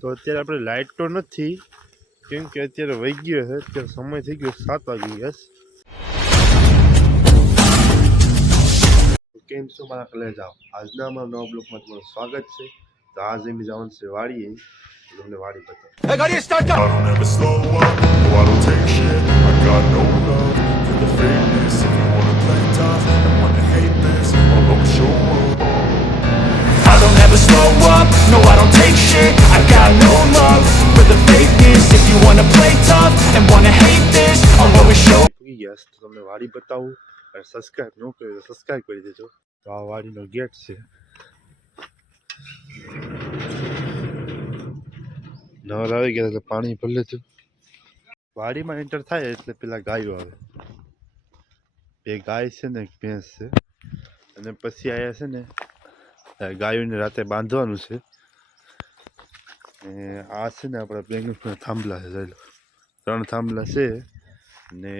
તો અત્યારે આપણે લાઇટ તો નથી, કેમ કે અત્યારે વહી ગયો છે. અત્યારે સમય થઈ ગયો 7 વાગી ગયા. કેમ છો મારા કલેજાઓ? આજના અમારા નવા બ્લોગમાં તમારું સ્વાગત છે. તો આજ એમ જવાનું છે વાડીએ. તમને વાડી બતાવો. I don't ever slow up, no I don't take shit. I got no love for the fakeness. If you wanna play tough and wanna hate this, I'll always show up. I don't ever slow up, no I don't take shit. I got no love for the fakeness. If you wanna play tough and wanna hate this, I'll always show up. પૂગી ગયા છે, તો તમને વાડી બતાવું. અને subscribe ન કર્યું તો સબસ્ક્રાઈબ કરી દેજો. તો આ વાડીનો ગેટ છે. નવર આવી ગયા એટલે પાણી ભરી લીધું. વાડીમાં એન્ટર થાય એટલે પેલા ગાયો આવે. બે ગાય છે ને એક ભેંસ છે. અને પછી આયા છે ને ગાયોને રાતે બાંધવાનું છે. ને આ છે ને આપણા બેંગના થાંભલા છે. જોઈ લો, 3 થાંભલા છે. ને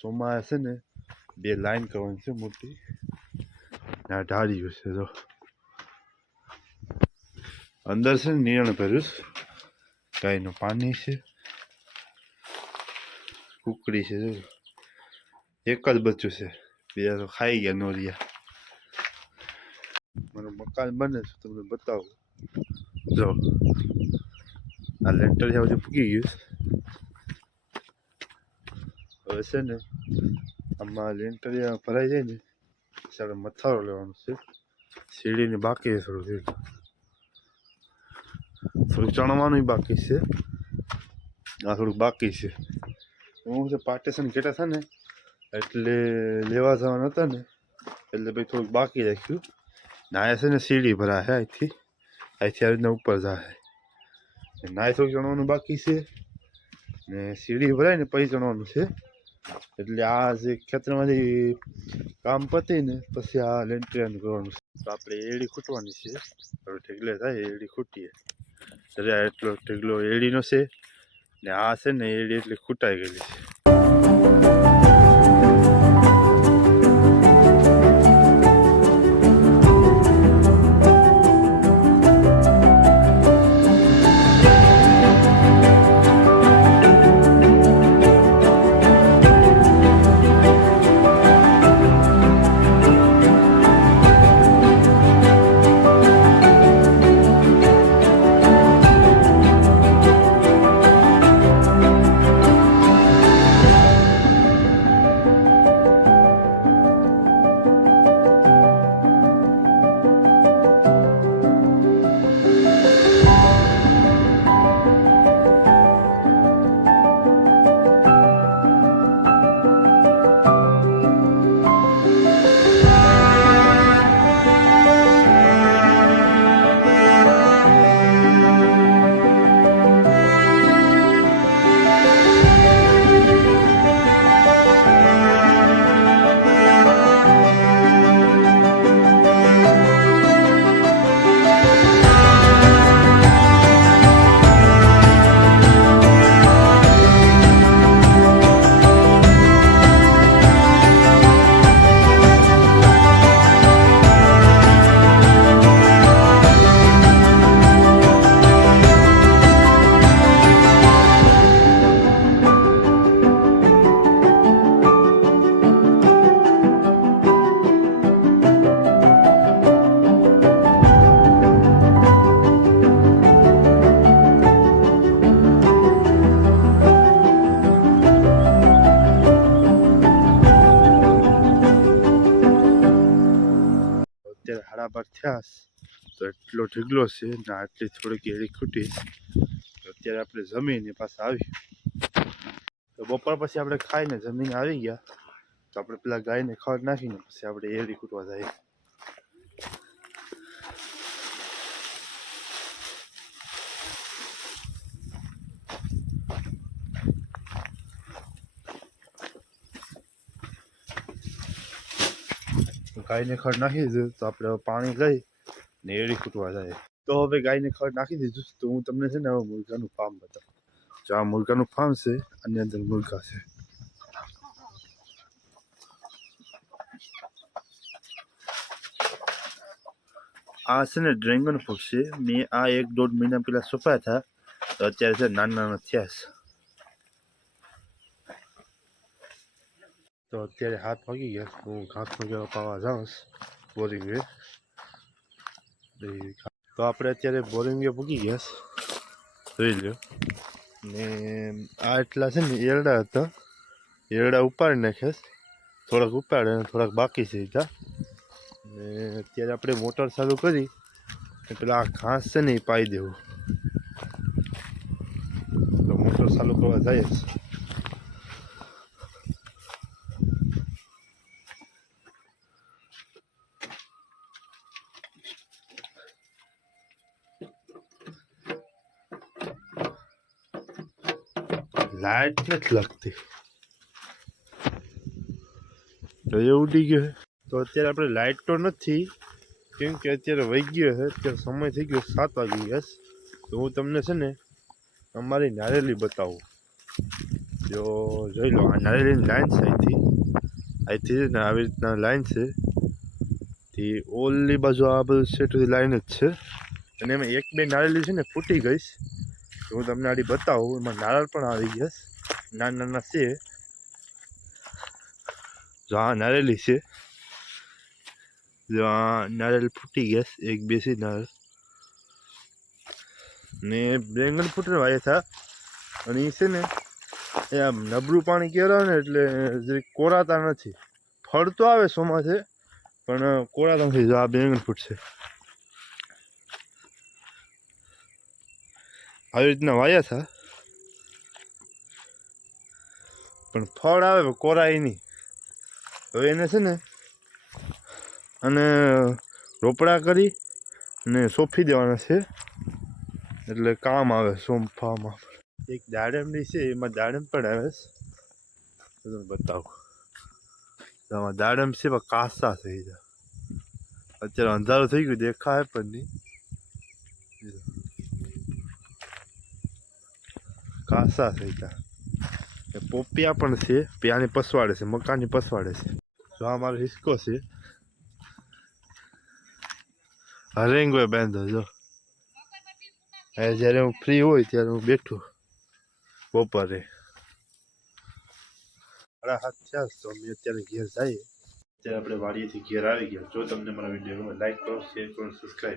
સોમાં છે ને 2 લાઈન કરવાની છે મોટી. ને આ ઢાળીઓ છે. જો અંદર છે ને નિયણ ભર્યું. ગાયનું પાણી છે. કુકડી છે. જો એક જ બચ્ચું છે, બીજા તો ખાઈ ગયા નોરિયા. મારું મકાન બને છે, તમને બતાવું. જો આ લેન્ટર જ્યાં બધું પૂગી ગયું. હવે છે ને આમાં લેન્ટર જ્યાં ભરાઈ જાય ને ત્યારે મથારો લેવાનો છે. સીડીને બાકી છે થોડુંક ચણવાનું બાકી છે. આ થોડુંક બાકી છે. હું છે પાર્ટેશન ઘેટા હતા ને એટલે લેવા જવાના હતા ને એટલે ભાઈ થોડુંક બાકી રાખ્યું. નાય છે ને સીડી ભરા છે. અહીંથી આવી રીતના ઉપર જાય. નાય થોડુંક ચણવાનું બાકી છે ને સીડી ભરાય ને પછી ચણવાનું છે. એટલે આ જે ખેતરમાંથી કામ પતી ને પછી આ લેન્ટરિયાનું કરવાનું છે. તો આપણે એડી ખૂટવાની છે. હવે ઢેગલે થાય એડી ખૂટીએ. ત્યારે એટલો ઢેગલો એડીનો છે ને આ છે ને એડી એટલી ખૂટાઈ ગયેલી છે. અત્યારે 12:30 થયા તો એટલો ઢીગલો છે ને આટલી થોડીક એડી ખૂટી. અત્યારે આપણે જમીને પાછા આવી. તો બપોર પછી આપણે ખાઈને જમીને આવી ગયા. તો આપણે પેલા ગાયને ખડ નાખીને પછી આપણે એડી ખૂટવા જઈએ. ગાયને ખડ નાખી દીધું તો આપણે પાણી લઈ ને એડી ખૂટવા જાય. તો હવે ગાયને ખડ નાખી દીધું તો હું તમને છે ને હવે મુર્ગાનું ફાર્મ બતાવું. જો આ મુર્ગાનું ફાર્મ છે, આની અંદર મુર્ગા છે. આ છે ને ડ્રેગન ફ્રૂટ છે. મેં આ 1-1.5 મહિના પહેલાં સોંપ્યા હતા, તો અત્યારે છે નાના નાના થયા છે. તો અત્યારે 7 વાગી ગયા. હું ઘાસનો કેળો પાવા જાઉં બોરિંગે. તો આપણે અત્યારે બોરિંગે પૂગી ગયા જોઈ લો. ને આ એટલા છે ને એરડા હતા, એરડા ઉપાડી નાખ્યા. થોડાક ઉપાડે અને થોડાક બાકી છે ત્યાં. ને અત્યારે આપણે મોટર ચાલુ કરી પેલા આ ઘાસ છે ને એ પાઈ દેવું. તો મોટર ચાલુ કરવા જાય જ. લાઈટ નથી લાગતી તો એ ઉડી ગયો છે. તો અત્યારે આપણે લાઇટ તો નથી, કેમ કે અત્યારે વહી ગયો છે. અત્યારે સમય થઈ ગયો 7 વાગી ગયા. તો હું તમને છે ને અમારી નારેલી બતાવું. જો જોઈ લો, આ નારેલીની લાઈન છે. અહીંથી ને આવી રીતના લાઈન છે. તે ઓલી બાજુ આ બધું સેટ લાઈન જ છે. અને એમાં 1-2 નારેલી છે ને ફૂટી ગઈ. તો હું તમને આડી બતાવું. એમાં નારળ પણ આવી ગયા નાના નાના છે. જો આ નારેલી છે, જો આ નારિયેળ ફૂટી ગયા 1-2 છે નારિયેળ. ને ડ્રેગન ફ્રૂટ વાયા હતા, અને એ છે ને એ આમ નબળું પાણી કેળાવે ને એટલે જરીક કોરાતા નથી. ફળ તો આવે ચોમાસે, પણ કોરાતા નથી. જો આ ડ્રેગન ફ્રૂટ છે, આવી રીતના વાયા હતા, પણ ફળ આવે પણ કોરાય નહીં. હવે એને છે ને અને રોપડા કરી અને સોંપી દેવાના છે, એટલે કામ આવે સોંપવામાં. એક દાડમની છે, એમાં દાડમ પણ આવે છે. તમને બતાવું. આમાં દાડમ છે પણ કાસા છે. અત્યારે અંધારું થઈ ગયું, દેખાય પણ નહીં. કાસા છે ત્યાં. પોપિયા પણ છે, પ્યાની પસવાડે છે, મકાનની પસવાડે છે. જો આ મારો હિસકો છે, હરેંગો બાંધો. જો જ્યારે હું ફ્રી હોય ત્યારે હું બેઠું બપોરે 7:30 થયા. તો અમે અત્યારે ઘેર જઈએ. અત્યારે આપણે વાડીએથી ઘેર આવી ગયા. જો તમને મારા વિડીયો ગમે લાઈક કરો, શેર કરો, સબસ્ક્રાઈબ